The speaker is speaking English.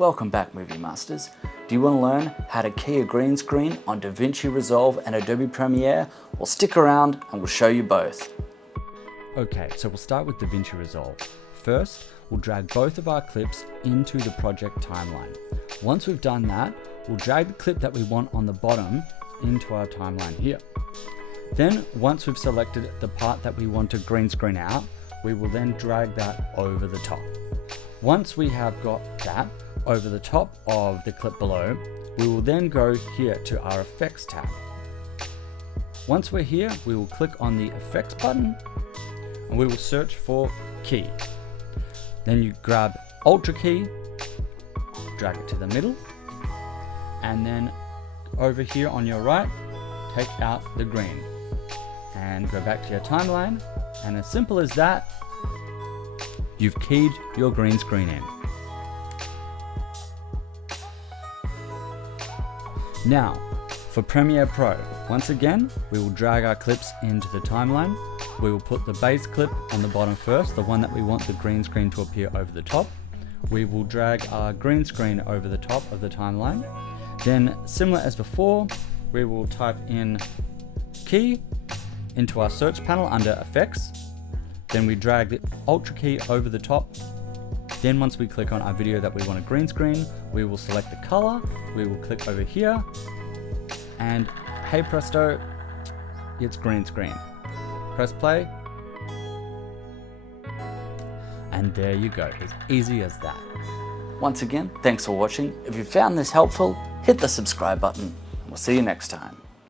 Welcome back, Movie Masters. Do you want to learn how to key a green screen on Davinci Resolve and Adobe Premiere? Well, stick around and we'll show you both. Okay, so we'll start with Davinci Resolve. First, we'll drag both of our clips into the project timeline. Once we've done that, we'll drag the clip that we want on the bottom into our timeline here. Then, once we've selected the part that we want to green screen out, we will then drag that over the top. Once we have got that over the top of the clip below, we will then go here to our Effects tab. Once we're here, we will click on the Effects button and we will search for Key. Then you grab Ultra Key, drag it to the middle, and then over here on your right, take out the green and go back to your timeline, and as simple as that, you've keyed your green screen in. Now, for Premiere Pro, once again, we will drag our clips into the timeline. We will put the base clip on the bottom first, the one that we want the green screen to appear over the top. We will drag our green screen over the top of the timeline. Then, similar as before, we will type in Key into our search panel under Effects. Then we drag the Ultra Key over the top. Then once we click on our video that we want to green screen, we will select the color, we will click over here, and hey presto, it's green screen. Press play, and there you go, as easy as that. Once again, thanks for watching. If you found this helpful, hit the subscribe button, and we'll see you next time.